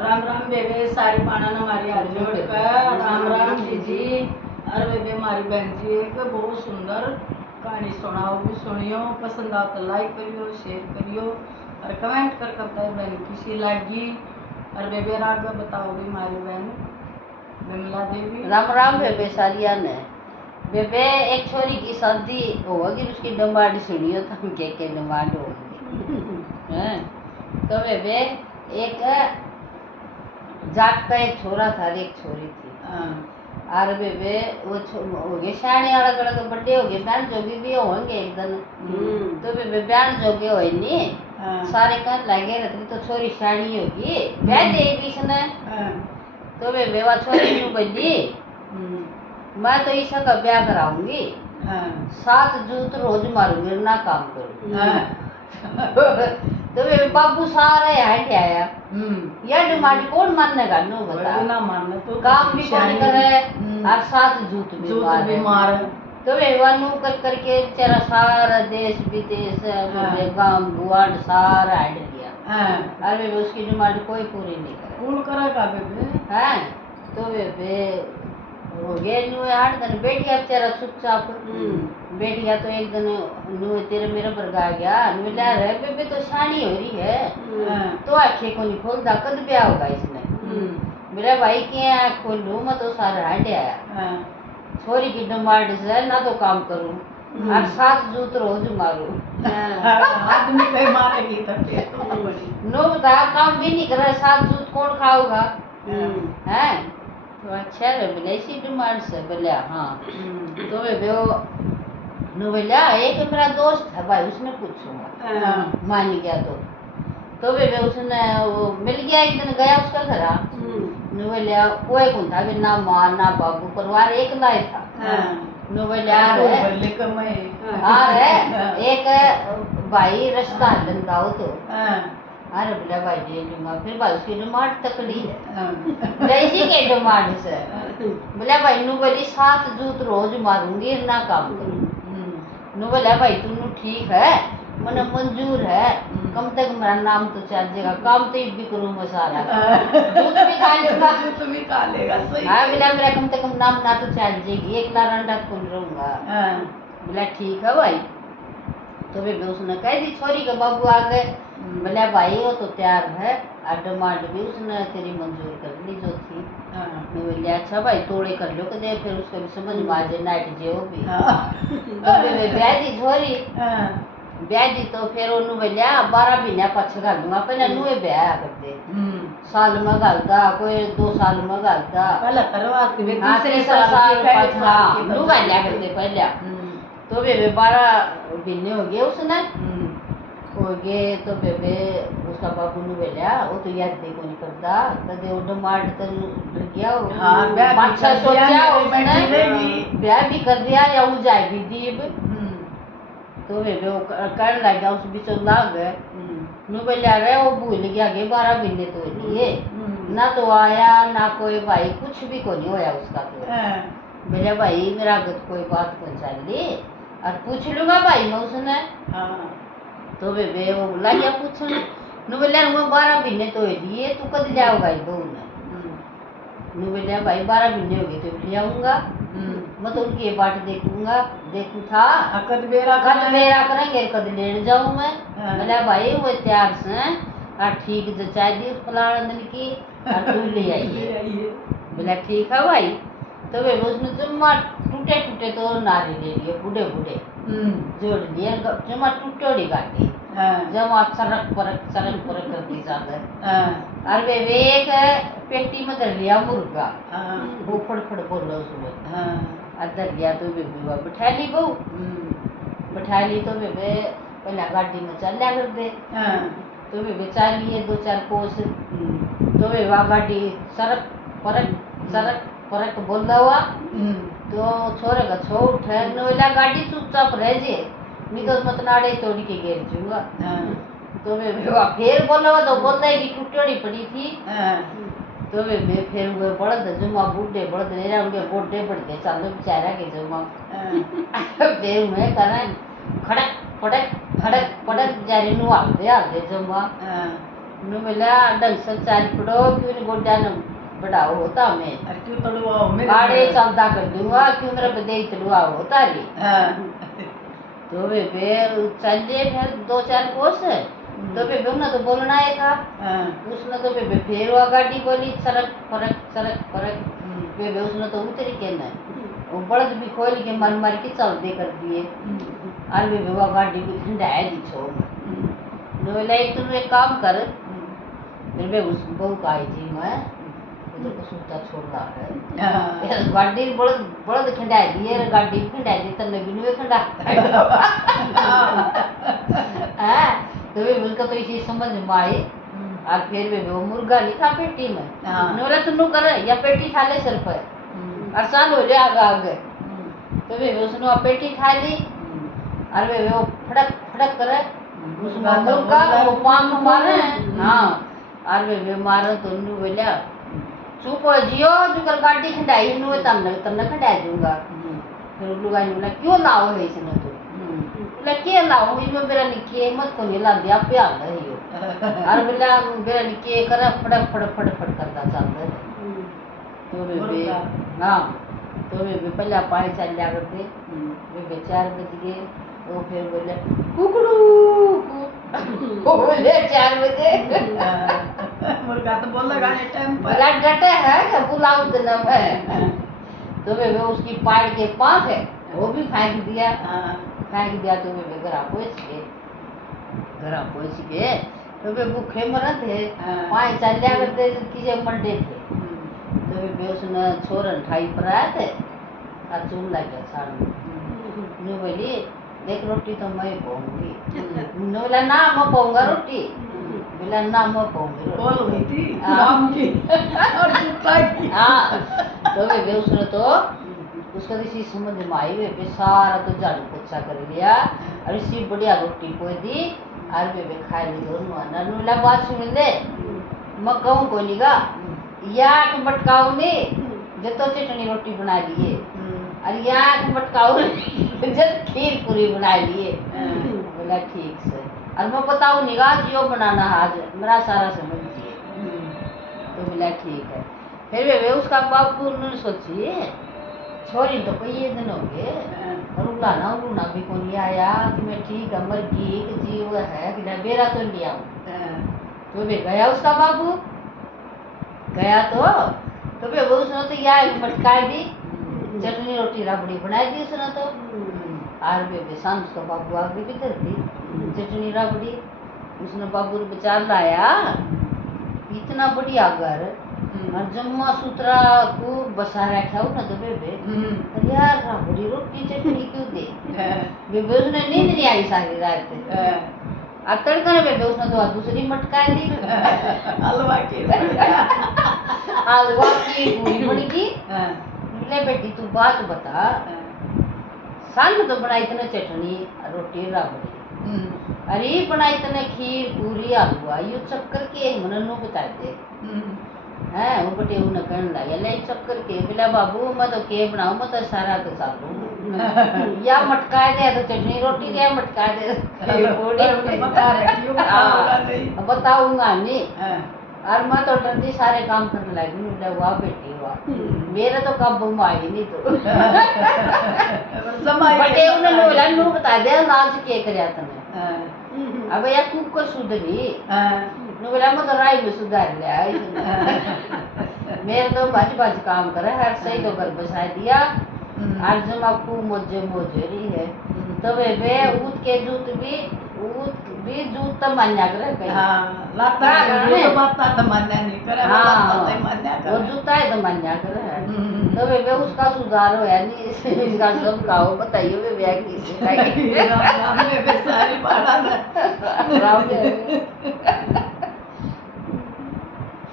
राम राम बेबे सारी पाना ना मारी हाथ जोड़ के राम राम जीजी। अरे बेबे मारी बहन जी एक बहुत सुंदर कहानी सुनाओ भी सुनियो, पसंद आओ तो लाइक करियो, शेयर करियो और कमेंट कर बताओ बहन किसी लगी। और बेबे राग बताओ भी मारी बहन विमला देवी। राम राम बेबे सारिया ने। बेबे एक छोरी की शादी होगी, उसकी डिमांड सुनियो तो हम के डिमांड होगी हैं। तो बेबे एक जाट का एक छोरा था और एक छोरी थी। और बेबे वो हो गए शाने अलग अलग बड़े हो गए, बहन जोगी भी होंगे एक दिन। तो बेबे बहन जोगे हो नहीं सारे कर लगे रहते, तो छोरी शानी होगी ब्याह दे बीच ने। तो बेबे वो छोरी नु बोली मैं तो ईशा का ब्याह कराऊंगी, 7 जूत रोज मारूंगी ना काम करूंगी। तो बेबे बाबू सारे हट आया, यह डिमांड कौन मानेगा नो बता। ना मानना तो काम भी कौन करे और 7 जूत भी मार। तो वे वनु कर करके बेचारा सारा देश विदेश गांव गुआड़ सारा हट गया। अरे बेबे उसकी डिमांड कोई पूरी नहीं करे। कौन करेगा बेबे हैं। तो बेबे हो गए नु 8 दिन बैठिया बेचारा चुपचाप। बैठिया तो एक दिन नु तेरे मेरे पर गा गया नु ला रे बेबे तो शानी हो रही है तो आंखें को नहीं खोलता, कद ब्याह होगा इसने। मेरा भाई क्या खोलू मैं तो सारा हट आया। छोरी की डिमांड से ना तो काम करूं और 7 जूत रोज मारूं। आदमी कहीं मारेगी तो फिर तो बड़ी नो बता काम भी नहीं करे, 7 जूत कौन खाओगा हैं। तो अच्छा रे बोले इसी डिमांड से बोले हाँ। तो वे वो नो बोला एक मेरा दोस्त है भाई उसने पूछूंगा मान गया। तो वे उसने वो मिल गया एक दिन गया उसका घर। नो बोले कोई कौन था ना माँ ना बाबू परिवार एक लाए था। नो बोले आ रहे एक भाई रास्ता लंदा हो तो अरे बोला भाई ये डिमांड फिर भाई उसकी डिमांड तकड़ी है इसी के डिमांड से बोला भाई नु बोली 7 जूत रोज मारूंगी ना काम करूं। नु बोला भाई तू ठीक है मने मंजूर है, कम तक मेरा नाम तो चल जाएगा, काम तो भी करूं मैं सारा जूत भी खा लूंगा जूत भी खा लेगा सही। हाँ बोला मेरा कम से कम नाम ना तो चल जाएगी, एक लारंडा खोल रहूंगा। बोला ठीक है भाई। तो वे उसने कह दी छोरी के बाबू आ गए। बोला भाई वो तो तैयार है और डिमांड भी उसने तेरी मंजूर कर ली जो थी। बोले अच्छा भाई तोड़े कर लो कदे फिर उसको भी समझ में आ जाए नाइट जे हो भी। तो वे ब्याह दी छोरी ब्याह दी तो फिर ओनू बोलिया 12 महीने पछ घाल दूंगा पहले नुए ब्याह कर दे। साल में घालता कोई 2 साल में घालता पहले करवा के तीसरे साल पाछा नु घालिया कर दे पहले। तो बेबे 12 महीने हो गए उसने हो गए। तो बेबे उसका बाबू ने बोलिया वो तो याद देखो नहीं करता कदे वो डिमांड तो डर गया हो। अच्छा सोचा उसने ब्याह भी कर दिया या वो जाए भी दीब। तो बेबे वो कर लग गया उस बीच लाग गए। नु बोलिया रे वो भूल गया कि 12 महीने तो लिए ना तो आया ना कोई भाई कुछ भी को नहीं होया उसका। तो बोले भाई मेरा गत कोई बात पहुंचा ली और पूछ लूंगा भाई मैं उसने। तो बेबे वो लग गया पूछने नु बोलिया 12 महीने तो लिए तू कद जाओगा बहू ने। नु बोलिया भाई 12 महीने हो गए तो ले आऊंगा मैं तो उनकी बाट देखूं था कद मेरा करेंगे कद लेने जाऊं मैं। बोला भाई वो तैयार से और ठीक जचा दी उस फलाने दिन की और तू ले आइए। बोला ठीक है भाई। तो वे उसने जम्मा टूटे टूटे तो नारे ले लिए बूढ़े बूढ़े जोड़ लिए जम्मा टूटोड़ी गाड़ी जमा सरक परक कर दी जाता। और वे एक पेटी में धर लिया मुर्गा वो फड़ बोलो उसमें अदर लिया। तो बेबे बैठा ली बहू बैठा ली। तो बेबे पहले गाड़ी में चल लिया कर दे। तो बेबे चल लिए 2-4 कोस। तो वे गाड़ी सरक परक बोल हुआ। तो छोरे का छो उठे नोला गाड़ी चुपचाप रह जे नहीं तो मत नाड़े तोड़ के गिर जूंगा। तो बेबे फिर बोलो तो बोलता की टूटोड़ी पड़ी थी। तो बेबे फिर वो बड़द जुमा बूढ़े बड़द ले रहा उनके गोडे बढ़ गए चालो बेचारा के जुमा। फिर मैं करें खड़क पड़क जारी नु हाल दे जुमा। नु बोला ढंग से चाल पड़ो क्यों नहीं गोड्या न बढ़ाओ होता मैं क्यों तड़वा मेरे गाड़े चलता कर दूंगा क्यों मेरा बदे चलवा होता री हाँ तो वे चलिए फिर 2-4 कोस तो वे ना तो बोलना ही था हाँ उसने तो वे फिर वो गाड़ी बोली सड़क फरक वे उसने तो उतरी के ना वो बड़द भी खोल के मार के चल दे कर दिए और वे वो गाड़ी भी ठंडाया दी छो नो लाइक तुम एक काम कर फिर वे उस बहू का आई थी मैं तो कुछ छोड़ रहा है हाँ गाड़ी बड़द खंडा दिए गाड़ी खंडा दी तन्ने भी नुए खंडा हां तो वे उसका तो इसी समझ में आई और फिर वे वो मुर्गा लिखा पेटी में हाँ। नोरा तुनु कर या पेटी खा ले सिर पर आसान हो जाए आगे तो वे उसने पेटी खा ली और वे वो फड़क करे उसमें मुर्गा वो पांख मारे हां और वे मारो तो नु बोला चुप हो जियो जुकर गाड़ी खंडाई नु तन्ने खंडा दूंगा फिर लुगाई ने बोला क्यों लाओ है इसने तो बोला के लाओ इसमें मेरा निके मत को नहीं ला दिया प्यार है यो और बोला मेरा निके कर फड़ करता चलता है तो वे हां तो वे पहले पानी चल लिया करते वे 4 बज गए वो फिर बोले कुकड़ू वो बोले 4 बजे मुर्गा तो बोल लगा टाइम पर बड़ा डटे है कि बुलाओ देना है तो वे उसकी पाड़ के पांख है वो भी फेंक दिया तो वे घर पहुंच गए तो वे भूखे मरे थे पाए चल लिया करते किसे मंडे थे तो वे उसने छोरन ठाई पर आए थे और चून लग गया साड़ू नु बोली देख रोटी तो मैं पाऊंगी नु बोला ना मैं पाऊंगा रोटी बोला ना मैं पाऊंगी बोल हुई थी नाम की और चुपा की हाँ तो वे उसने तो उसका इसी समझ में आई वे सारा तो झाड़ू पोछा कर लिया और इसी बढ़िया रोटी पोई दी और वे खा ली दोनों ननुला बात सुन ले मैं कहूँ को निगा या मटकाऊ ने जतो चटनी रोटी बना लिए और या मटकाऊ जब खीर पूरी बना लिए बोला ठीक से और मैं बताऊँ निगा जियो बनाना आज मेरा सारा समझ दिए तो बोला ठीक है फिर वे उसका बापू ने सोची छोरी तो कई ये दिन हो गए रुला भी कौन आया कि मैं ठीक है मर गई कि जीव है कि बेरा तो लिया तो वे गया उसका बाबू गया तो वे उसने तो या मटका दी चटनी रोटी राबड़ी बनाई दी उसने तो आर वे शाम उसका बाबू आगे किधर थी चटनी राबड़ी उसने बाबू बेचार लाया इतना बढ़िया घर और जम्मा सूत्रा को बसा रखा हो ना तो बेबे अरे यार राबड़ी रोटी चटनी क्यों दे बेबे उसने नींद नहीं आई सारी रात अब तड़का ने बेबे उसने तो दूसरी मटका दी हलवा की पूरी बनी की ले बेटी तू बात बता सान तो बनाई इतने चटनी रोटी राबड़ी अरे बनाई इतने खीर पूरी हलवा यो चक्कर के मनन बता दे हैं वो बटे उन्हें कहने लगे ले चक्कर के बोला बाबू मैं तो के बनाऊं मैं तो सारा तो चालू या मटका दे तो चटनी रोटी दे मटका दे बताऊंगा नहीं और मैं तो डरती सारे काम करने लगी बोला वाह बेटी वाह मेरे तो कब आई नहीं तो बटे उन्हें बोला नू बता दे लाज के कर अब या कुकर सुधरी नु बोला मैं तो राई में सुधार लिया मेरे तो बाज काम करे हर सही तो घर बसा दिया आज जब आपको मोजे रही है तो वे ऊत के जूत भी जूत तो मान्या करे कहीं हाँ लाता है तो बात तो मान्या नहीं करे वो जूता है तो मान्या करे तो वे उसका सुधार हो या नहीं इसका सब खाओ बताइए वे ब्याह की राम राम में बेचारी बाड़ा